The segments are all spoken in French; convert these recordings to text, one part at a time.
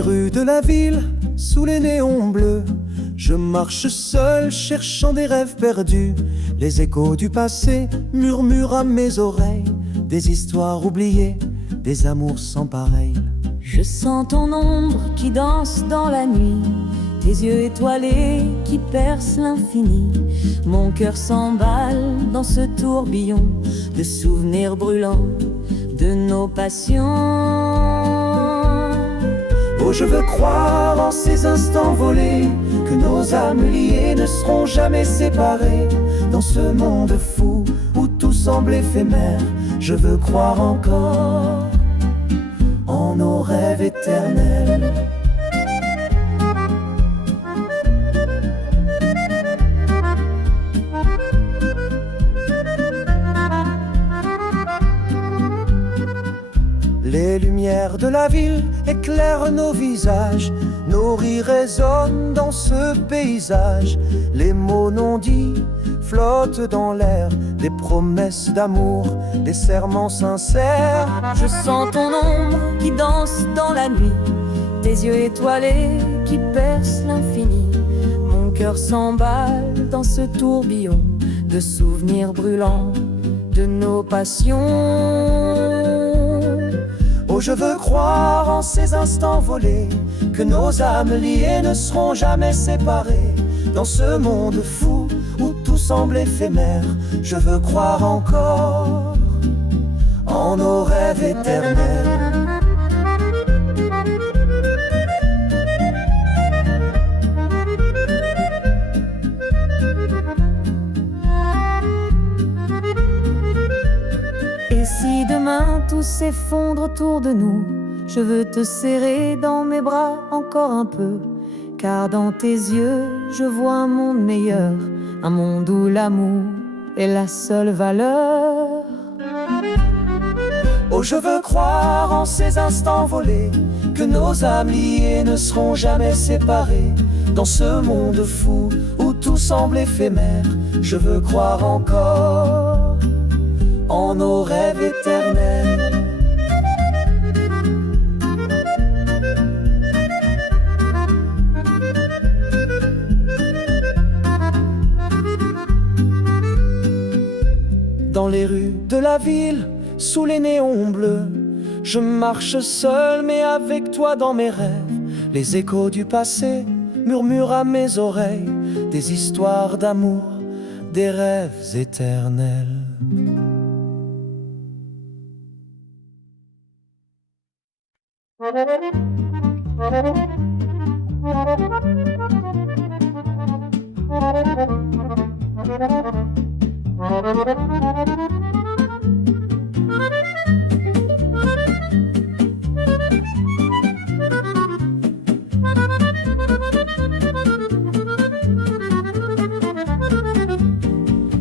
les rues de la ville, sous les néons bleus, je marche seul, cherchant des rêves perdus. Les échos du passé murmurent à mes oreilles des histoires oubliées, des amours sans pareil. Je sens ton ombre qui danse dans la nuit, tes yeux étoilés qui percent l'infini. Mon cœur s'emballe dans ce tourbillon de souvenirs brûlants de nos passions. Oh, je veux croire en ces instants volés, que nos âmes liées ne seront jamais séparées. Dans ce monde fou où tout semble éphémère, je veux croire encore en nos rêves éternels. Les lumières de la ville éclairent nos visages, nos rires résonnent dans ce paysage. Les mots non dits flottent dans l'air, des promesses d'amour, des serments sincères. Je sens ton ombre qui danse dans la nuit, tes yeux étoilés qui percent l'infini. Mon cœur s'emballe dans ce tourbillon de souvenirs brûlants de nos passions. Oh, je veux croire en ces instants volés, que nos âmes liées ne seront jamais séparées. Dans ce monde fou où tout semble éphémère, je veux croire encore en nos rêves éternels. Et si demain tout s'effondre autour de nous, je veux te serrer dans mes bras encore un peu, car dans tes yeux je vois un monde meilleur, un monde où l'amour est la seule valeur. Oh, je veux croire en ces instants volés, que nos âmes liées ne seront jamais séparées. Dans ce monde fou où tout semble éphémère, je veux croire encore en nos rêves éternels. Dans les rues de la ville, sous les néons bleus, je marche seul mais avec toi dans mes rêves. Les échos du passé murmurent à mes oreilles des histoires d'amour, des rêves éternels.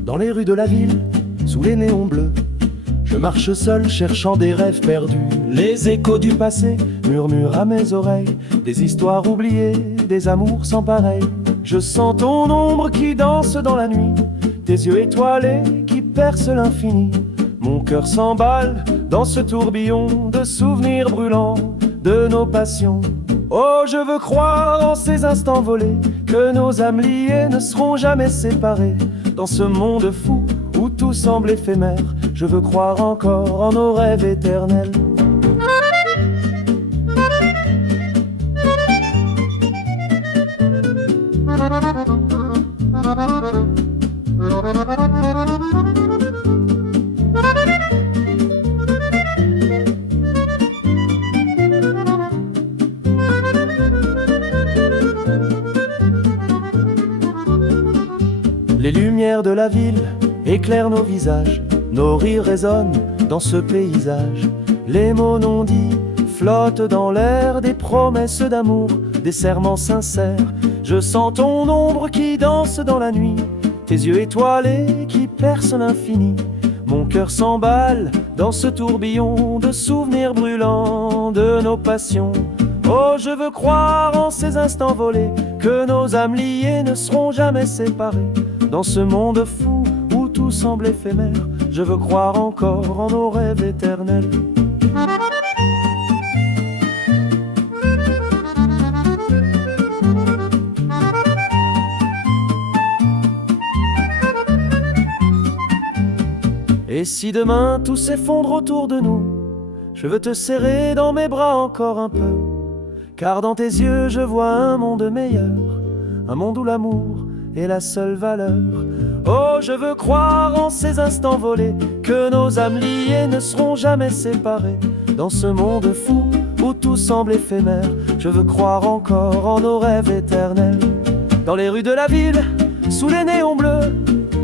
Dans les rues de la ville, sous les néons bleus, je marche seul cherchant des rêves perdus. Les échos du passé murmurent à mes oreilles des histoires oubliées, des amours sans pareil. Je sens ton ombre qui danse dans la nuit, tes yeux étoilés qui percent l'infini. Mon cœur s'emballe dans ce tourbillon de souvenirs brûlants de nos passions. Oh, je veux croire en ces instants volés, que nos âmes liées ne seront jamais séparées. Dans ce monde fou où tout semble éphémère, je veux croire encore en nos rêves éternels. Les lumières de la ville éclairent nos visages, nos rires résonnent dans ce paysage. Les mots non dits flottent dans l'air, des promesses d'amour, des serments sincères. Je sens ton ombre qui danse dans la nuit, tes yeux étoilés qui percent l'infini. Mon cœur s'emballe dans ce tourbillon de souvenirs brûlants de nos passions. Oh, je veux croire en ces instants volés, que nos âmes liées ne seront jamais séparées. Dans ce monde fou où tout semble éphémère, je veux croire encore en nos rêves éternels. Et si demain tout s'effondre autour de nous, je veux te serrer dans mes bras encore un peu, car dans tes yeux je vois un monde meilleur, un monde où l'amour est la seule valeur. Oh, je veux croire en ces instants volés, que nos âmes liées ne seront jamais séparées. Dans ce monde fou où tout semble éphémère, je veux croire encore en nos rêves éternels. Dans les rues de la ville, sous les néons bleus,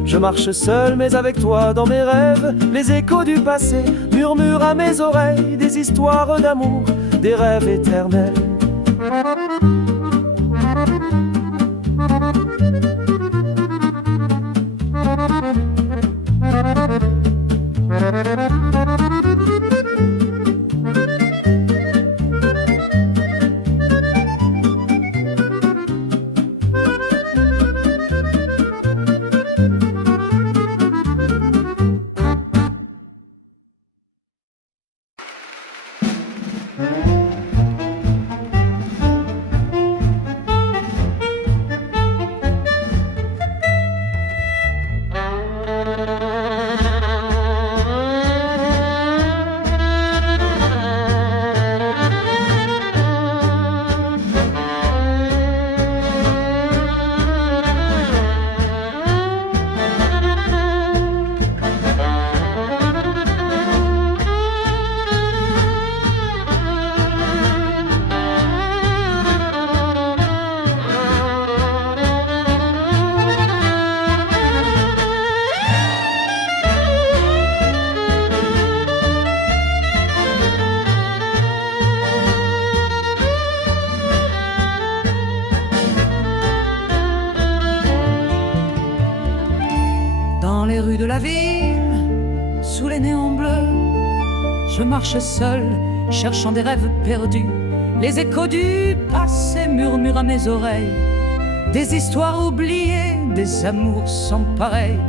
je marche seul mais avec toi dans mes rêves. Les échos du passé murmurent à mes oreilles des histoires d'amour, des rêves éternels. Dans les rues de la ville, sous les néons bleus, je marche seul, cherchant des rêves perdus. Les échos du passé murmurent à mes oreilles des histoires oubliées, des amours sans pareil.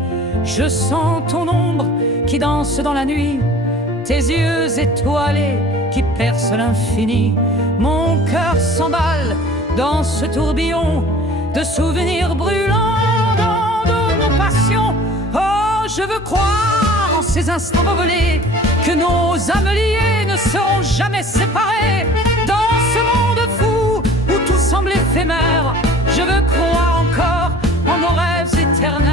Je sens ton ombre qui danse dans la nuit, tes yeux étoilés qui percent l'infini. Mon cœur s'emballe dans ce tourbillon de souvenirs brûlants dans nos passions. Oh, je veux croire en ces instants volés, que nos âmes liées ne seront jamais séparées. Dans ce monde fou où tout semble éphémère, je veux croire encore en nos rêves éternels.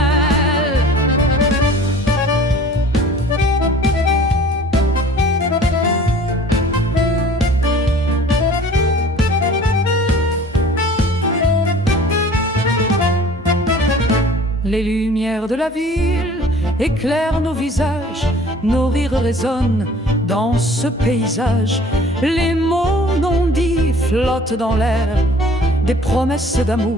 Les lumières de la ville éclairent nos visages, nos rires résonnent dans ce paysage. Les mots non dits flottent dans l'air, des promesses d'amour,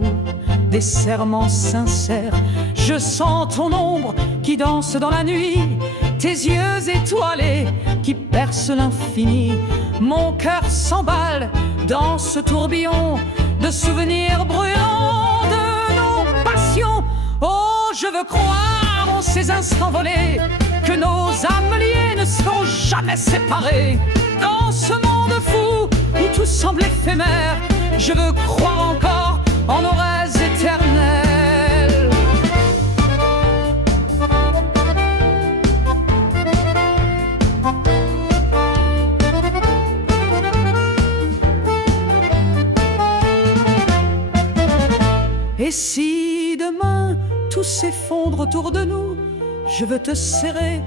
des serments sincères. Je sens ton ombre qui danse dans la nuit, tes yeux étoilés qui percent l'infini. Mon cœur s'emballe dans ce tourbillon de souvenirs brûlants de nos passions. Oh, je veux croire en ces instants volés, que nos âmes liées ne seront jamais séparées. Dans ce monde fou où tout semble éphémère, je veux croire encore en nos rêves éternels. Et si demain tout s'effondre autour de nous, je veux te serrer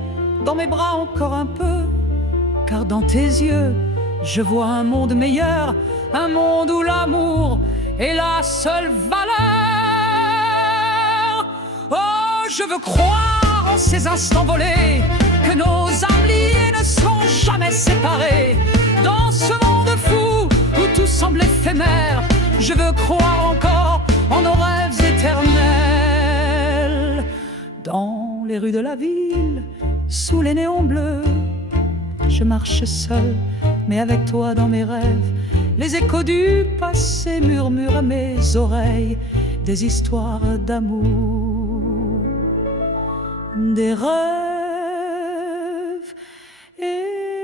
dans mes bras encore un peu, car dans tes yeux, je vois un monde meilleur, un monde où l'amour est la seule valeur. Oh, je veux croire en ces instants volés, que nos âmes liées ne seront jamais séparées. Dans ce monde fou où tout semble éphémère, je veux croire encore en nos rêves éternels. Dans les rues de la ville, sous les néons bleus, je marche seul, mais avec toi dans mes rêves. Les échos du passé murmurent à mes oreilles des histoires d'amour, des rêves éternels.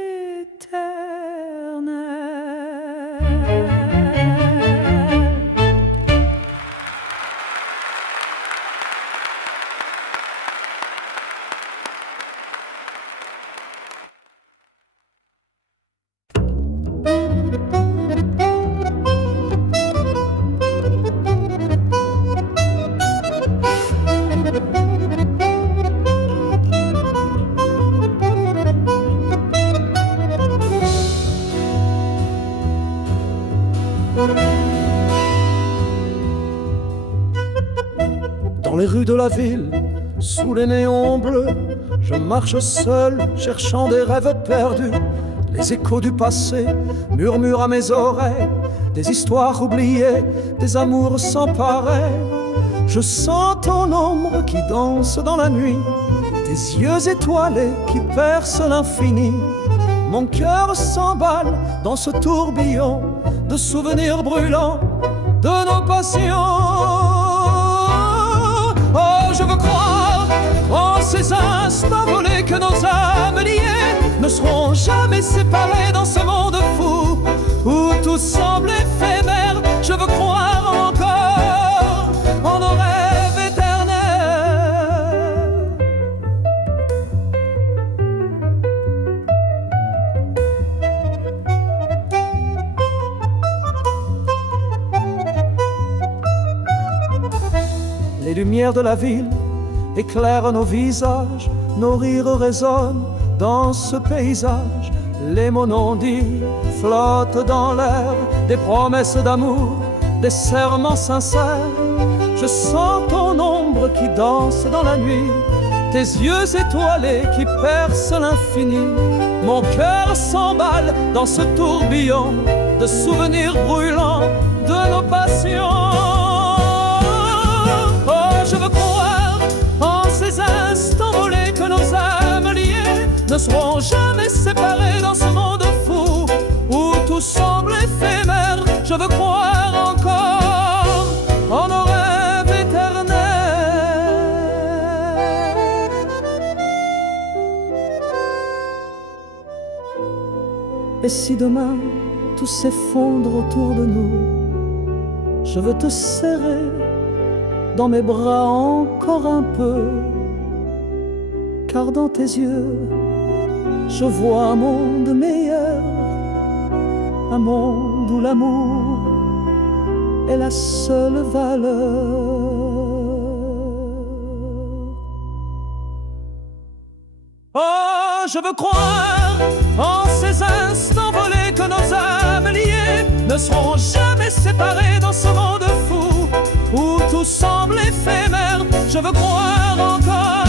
Dans les rues de la ville, sous les néons bleus, je marche seul, cherchant des rêves perdus. Les échos du passé murmurent à mes oreilles, des histoires oubliées, des amours sans pareil. Je sens ton ombre qui danse dans la nuit, tes yeux étoilés qui percent l'infini. Mon cœur s'emballe dans ce tourbillon de souvenirs brûlants de nos passions. Oh, je veux croire en ces instants volés que nos âmes liées ne seront jamais séparées dans ce monde fou où tout semble éphémère. Je veux croire encore en nos rêves éternels. Les lumières de la ville éclairent nos visages, nos rires résonnent dans ce paysage. Les mots non dits flottent dans l'air, des promesses d'amour, des serments sincères. Je sens ton ombre qui danse dans la nuit, tes yeux étoilés qui percent l'infini. Mon cœur s'emballe dans ce tourbillon de souvenirs brûlants de nos passions. Je veux croire en ces instants volés que nos âmes liées ne seront jamais séparées dans ce monde fou où tout semble éphémère. Je veux croire encore en nos rêves éternels. Et si demain tout s'effondre autour de nous, je veux te serrer dans mes bras encore un peu, car dans tes yeux, je vois un monde meilleur, un monde où l'amour est la seule valeur. Oh, je veux croire en ces instants volés que nos âmes liées ne seront jamais séparées dans ce monde fou où tout semble éphémère. Je veux croire encore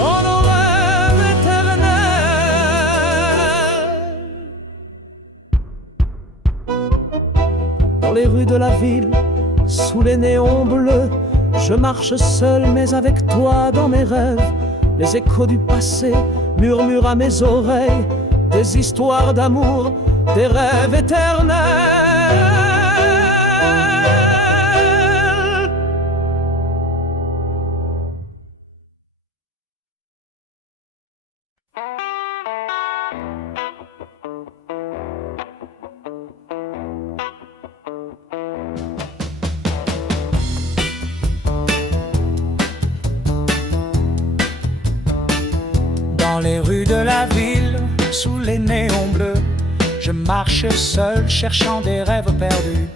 en nos rêves éternels. Dans les rues de la ville, sous les néons bleus, je marche seul mais avec toi dans mes rêves. Les échos du passé murmurent à mes oreilles, des histoires d'amour, des rêves éternels. Dans les rues de la ville, sous les néons bleus, je marche seul, cherchant des rêves perdus.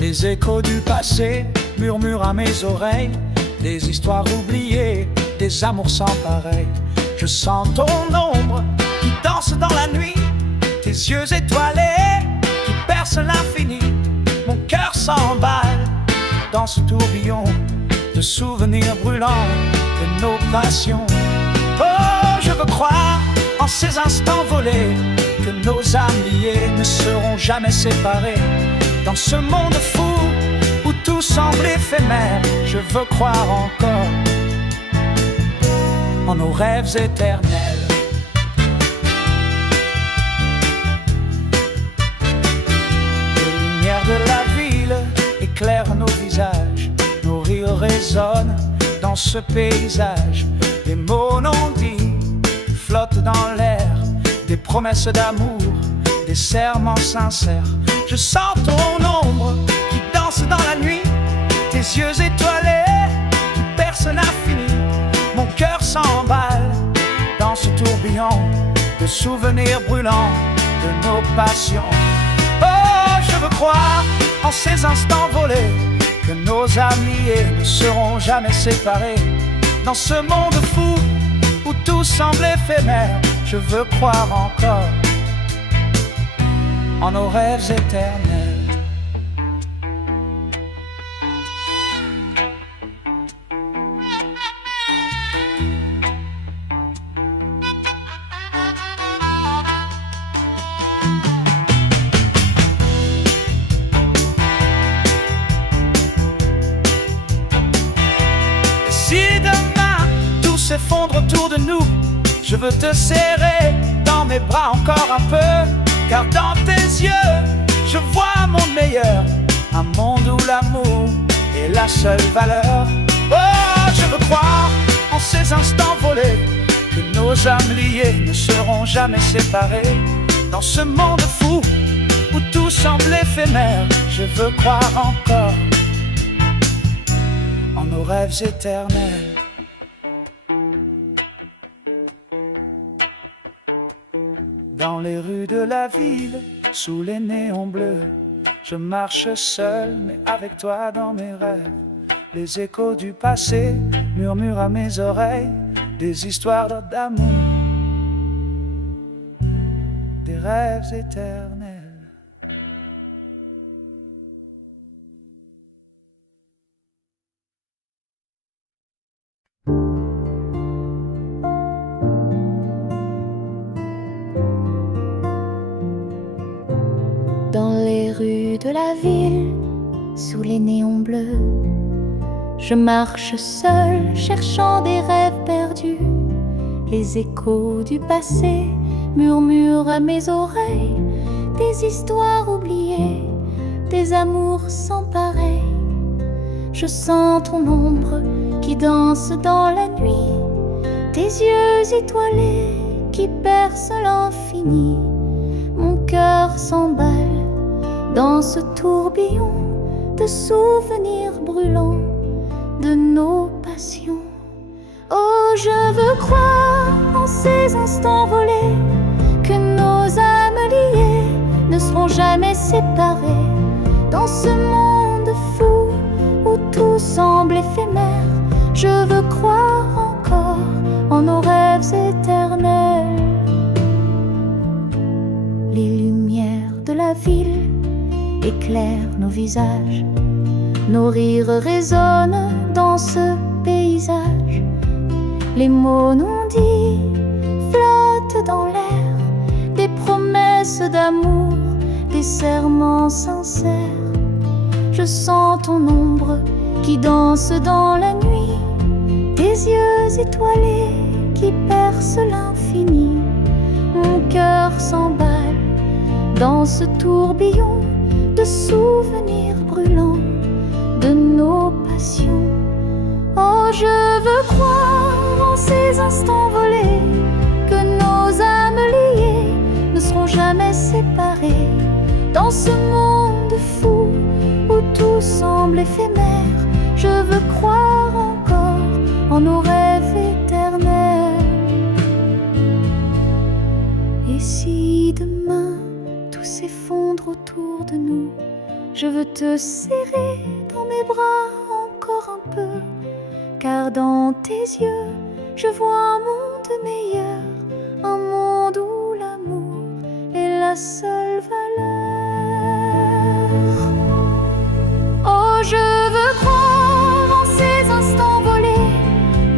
Les échos du passé murmurent à mes oreilles, des histoires oubliées, des amours sans pareil. Je sens ton ombre qui danse dans la nuit, tes yeux étoilés qui percent l'infini. Mon cœur s'emballe dans ce tourbillon de souvenirs brûlants de nos passions. Oh, je veux croire en ces instants volés que nos âmes liées ne seront jamais séparées. Dans ce monde fou où tout semble éphémère, je veux croire encore en nos rêves éternels. Les lumières de la ville éclairent nos visages, nos rires résonnent dans ce paysage. Les mots non dits flottent dans l'air, des promesses d'amour, des serments sincères. Je sens ton ombre qui danse dans la nuit, tes yeux étoilés qui percent l'infini. Mon cœur s'emballe dans ce tourbillon de souvenirs brûlants de nos passions. Oh, je veux croire en ces instants volés que nos amis ne seront jamais séparés. Dans ce monde fou où tout semble éphémère, je veux croire encore en nos rêves éternels. fondre autour de nous. Je veux te serrer dans mes bras encore un peu, car dans tes yeux, je vois un monde meilleur, un monde où l'amour est la seule valeur. Oh, je veux croire en ces instants volés, que nos âmes liées ne seront jamais séparées. Dans ce monde fou où tout semble éphémère, je veux croire encore en nos rêves éternels. Dans les rues de la ville, sous les néons bleus, je marche seul, mais avec toi dans mes rêves. Les échos du passé murmurent à mes oreilles des histoires d'amour, des rêves éternels. Dans les rues de la ville, sous les néons bleus, je marche seul, cherchant des rêves perdus. Les échos du passé murmurent à mes oreilles des histoires oubliées, des amours sans pareil. Je sens ton ombre qui danse dans la nuit, tes yeux étoilés qui percent l'infini. Mon cœur s'emballe dans ce tourbillon de souvenirs brûlants de nos passions. Oh, je veux croire en ces instants volés, que nos âmes liées ne seront jamais séparées. Dans ce monde fou où tout semble éphémère, je veux croire encore en nos rêves éternels. Les lumières de la ville éclairent nos visages, nos rires résonnent dans ce paysage. Les mots non dits flottent dans l'air, des promesses d'amour, des serments sincères. Je sens ton ombre qui danse dans la nuit, tes yeux étoilés qui percent l'infini. Mon cœur s'emballe dans ce tourbillon de souvenirs brûlants de nos passions. Oh, je veux croire en ces instants volés, que nos âmes liées ne seront jamais séparées. Dans ce monde fou où tout semble éphémère, je veux croire encore en nos rêves éternels. Et si demain tout s'effondre autour de nous, je veux te serrer dans mes bras encore un peu, car dans tes yeux, je vois un monde meilleur, un monde où l'amour est la seule valeur. Oh, je veux croire en ces instants volés,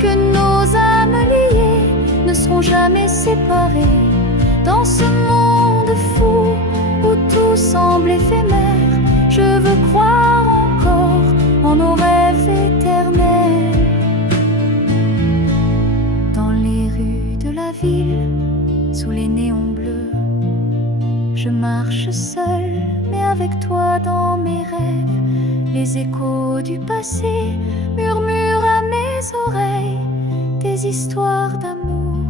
que nos âmes liées ne seront jamais séparées. Dans ce monde fou où tout semble éphémère, je veux croire encore en nos rêves éternels. Dans les rues de la ville, sous les néons bleus, je marche seul, mais avec toi dans mes rêves. Les échos du passé murmurent à mes oreilles des histoires d'amour,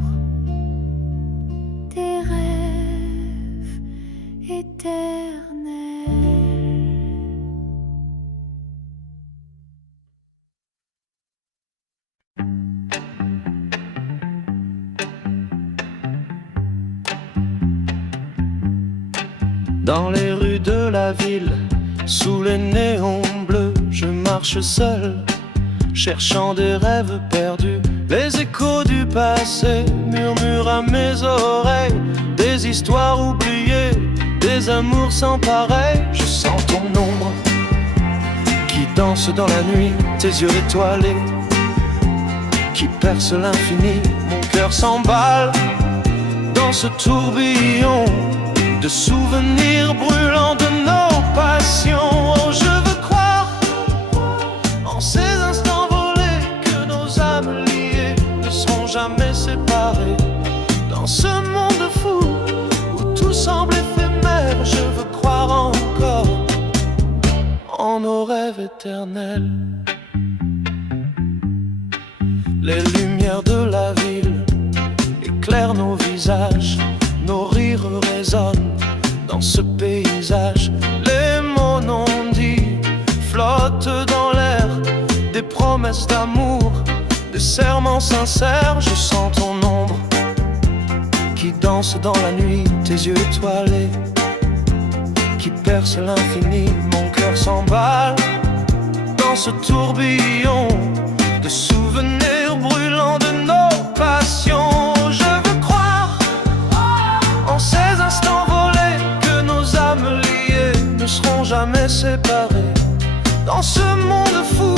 des rêves éternels. Dans les rues de la ville, sous les néons bleus, je marche seul, cherchant des rêves perdus. Les échos du passé murmurent à mes oreilles des histoires oubliées, des amours sans pareil. Je sens ton ombre qui danse dans la nuit, tes yeux étoilés qui percent l'infini. Mon cœur s'emballe dans ce tourbillon de souvenirs brûlants de nos passions. Oh, je veux croire en ces instants volés, que nos âmes liées ne seront éternel. Les lumières de la ville éclairent nos visages, nos rires résonnent dans ce paysage. Les mots non dits flottent dans l'air, des promesses d'amour, des serments sincères. Je sens ton ombre qui danse dans la nuit, tes yeux étoilés qui percent l'infini. Mon cœur s'emballe dans ce tourbillon de souvenirs brûlants de nos passions. Je veux croire en ces instants volés, que nos âmes liées ne seront jamais séparées. Dans ce monde fou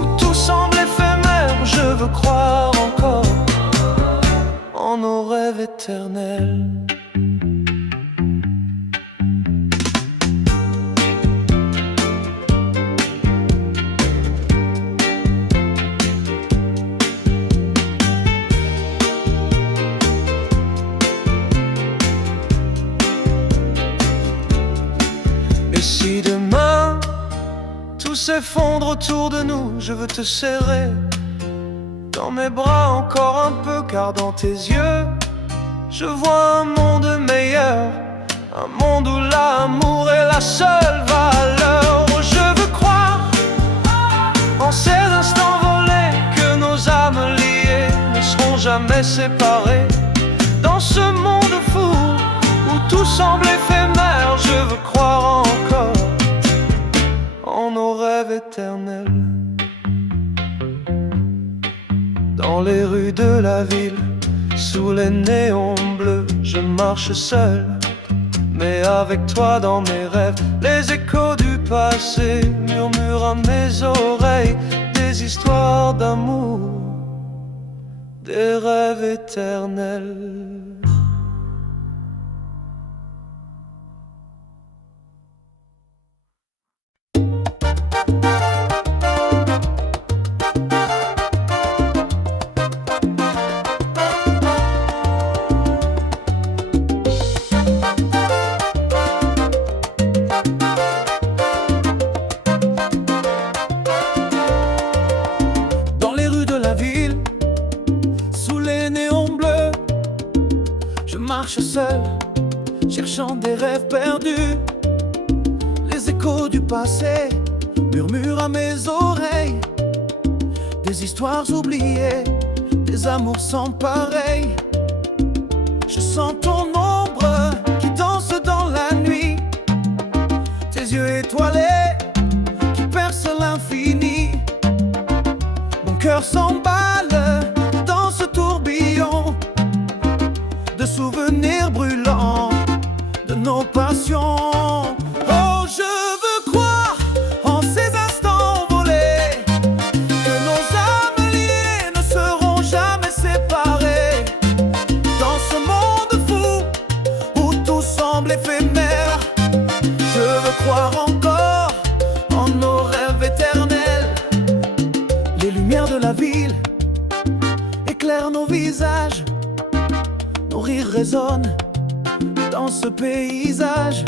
où tout semble éphémère, je veux croire encore en nos rêves éternels. Et si demain tout s'effondre autour de nous, je veux te serrer dans mes bras encore un peu, car dans tes yeux je vois un monde meilleur, un monde où l'amour est la seule valeur. Je veux croire en ces instants volés, que nos âmes liées ne seront jamais séparées. Dans ce monde fou où tout semble éphémère, je veux croire encore en nos rêves éternels. Dans les rues de la ville, sous les néons bleus, je marche seul, mais avec toi dans mes rêves. Les échos du passé murmurent à mes oreilles des histoires d'amour, des rêves éternels. Marche seul, cherchant des rêves perdus. Les échos du passé murmurent à mes oreilles des histoires oubliées, des amours sans pareil. Je sens ton ombre qui danse dans la nuit, tes yeux étoilés qui percent l'infini. Mon cœur s'emballe dans ce tourbillon de souvenirs brûlants de nos passions. Oh, je veux croire en ces instants volés, que nos âmes liées ne seront jamais séparées. Dans ce monde fou où tout semble éphémère, je veux croire encore en nos rêves éternels. Les lumières de la ville éclairent nos visages, nos rires résonnent dans ce paysage.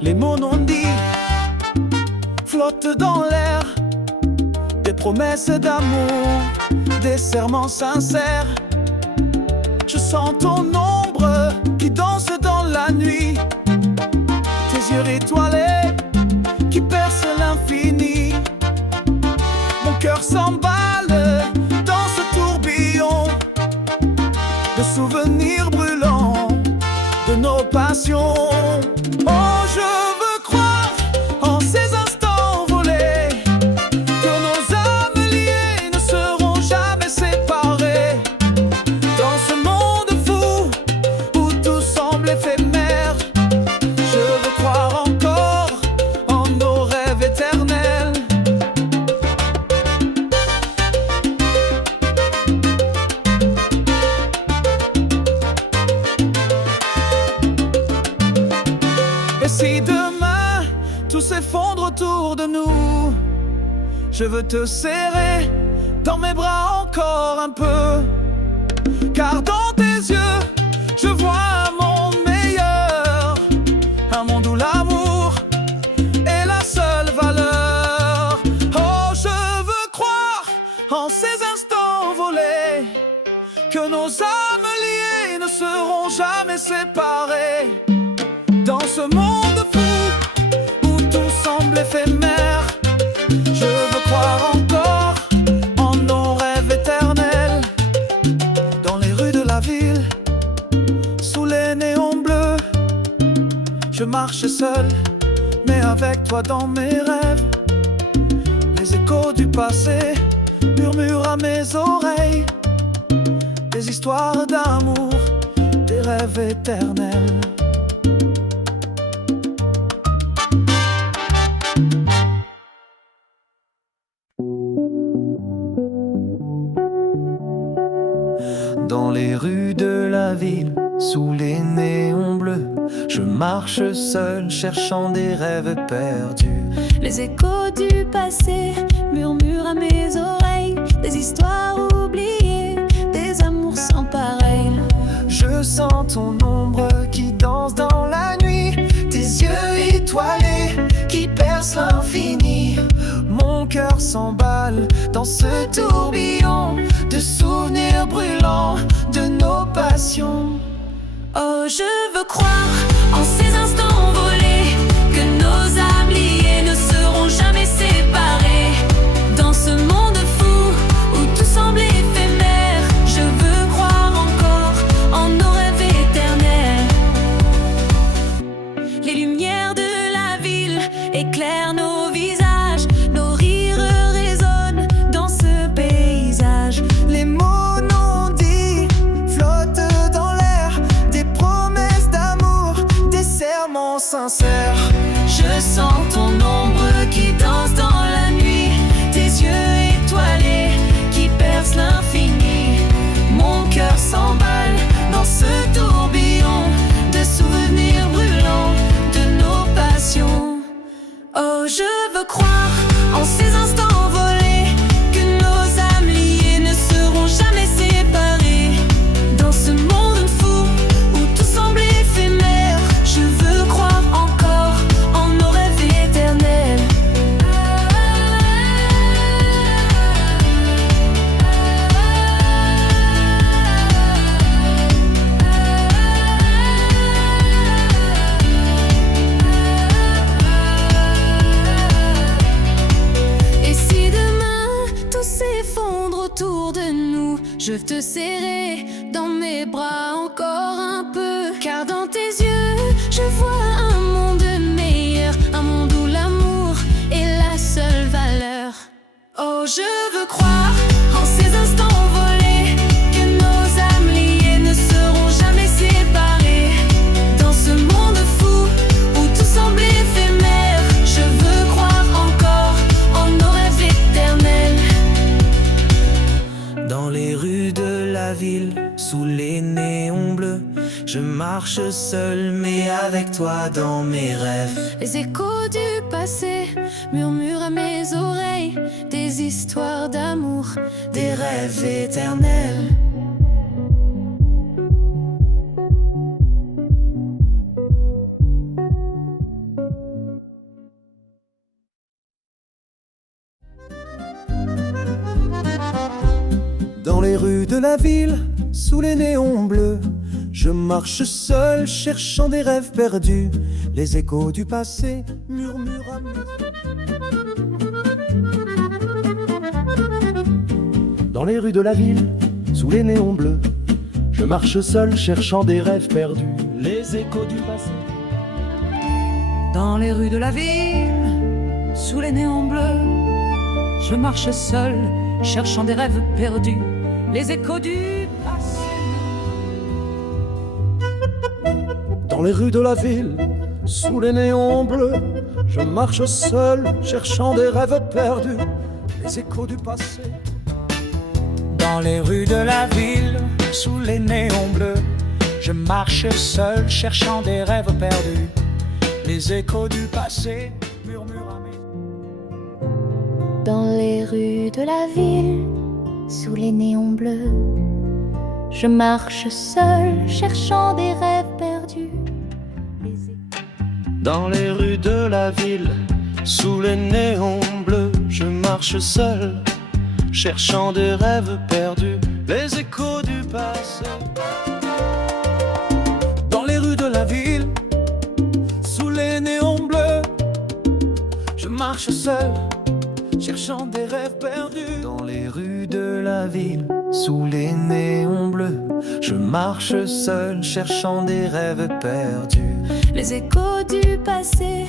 Les mots non dits flottent dans l'air, des promesses d'amour, des serments sincères. Je sens ton ombre qui danse dans la nuit, tes yeux étoilés qui percent l'infini. Mon cœur s'emballe dans ce tourbillon de souvenirs brûlants de nos passions. Oh, je veux croire en ces instants volés, que nos âmes liées ne seront jamais séparées. Dans ce monde fou où tout semble éphémère, je veux croire encore en nos rêves éternels. Et si demain tout s'effondre autour de nous, je veux te serrer dans mes bras encore un peu, car dans tes yeux je vois un monde meilleur, un monde où l'amour est la seule valeur. séparer. Dans ce monde fou où tout semble éphémère, je veux croire encore en nos rêves éternels. Dans les rues de la ville, sous les néons bleus, je marche seul, mais avec toi dans mes rêves. Les échos du passé murmurent à mes oreilles des histoires d'amour, des rêves éternels. Dans les rues de la ville, sous les néons bleus, je marche seul, cherchant des rêves perdus. Les échos du passé murmurent à mes oreilles des histoires oubliées, des amours sans pareil. Je sens ton ombre qui danse dans la nuit, tes yeux étoilés qui percent l'infini. Mon cœur s'emballe dans ce tourbillon de souvenirs brûlants de nos passions. Oh, je veux croire en ces instants volés, que nos âmes liées ne seront jamais séparées. Dans ce monde fou où tout semble éphémère, je veux croire encore en nos rêves éternels. Les lumières de la ville éclairent nos visages, nos rires résonnent dans ce paysage. Les mots non dits flottent dans l'air, des promesses d'amour, des serments sincères. Je sens ton ombre qui danse dans la nuit, tes yeux étoilés qui percent l'infini. Mon cœur s'emballe dans ce tourbillon de souvenirs brûlants de nos passions. Oh, je veux croire en ces instants volés, que nos âmes liées ne seront jamais séparées. Dans ce monde fou où tout semble éphémère, je veux croire encore en nos rêves éternels. Et si demain tout s'effondre autour de nous, je veux te serrer dans mes bras encore un peu. Car dans tes yeux, je vois un monde meilleur, un monde où l'amour est la seule valeur. Oh, je veux croire en ces instants volés, que nos âmes liées ne seront jamais séparées. Dans ce monde fou où tout semble éphémère, je veux croire encore en nos rêves éternels. Dans les rues de la ville, sous les néons bleus, je marche seul, mais avec toi dans mes rêves. Les échos du passé murmurent à mes oreilles des histoires d'amour, Des rêves éternels. Dans les rues de la ville, sous les néons bleus, je marche seul, cherchant des rêves perdus. Les échos du passé murmurent à Dans les rues de la ville, sous les néons bleus, je marche seul, cherchant des rêves perdus. Les échos du passé. Dans les rues de la ville, sous les néons bleus, je marche seul, cherchant des rêves perdus. Les échos du passé. Dans les rues de la ville, sous les néons bleus, je marche seul, cherchant des rêves perdus. Les échos du passé. Dans les rues de la ville, sous les néons bleus, je marche seul, cherchant des rêves perdus. Les échos du passé murmurent à mes... Dans les rues de la ville, sous les néons bleus, je marche seul, cherchant des rêves perdus. Dans les rues de la ville, sous les néons bleus, je marche seul, cherchant des rêves perdus. Les échos du passé. Dans les marche seul, cherchant des rêves perdus. Dans les rues de la ville, sous les néons bleus, je marche seul, cherchant des rêves perdus. Les échos du passé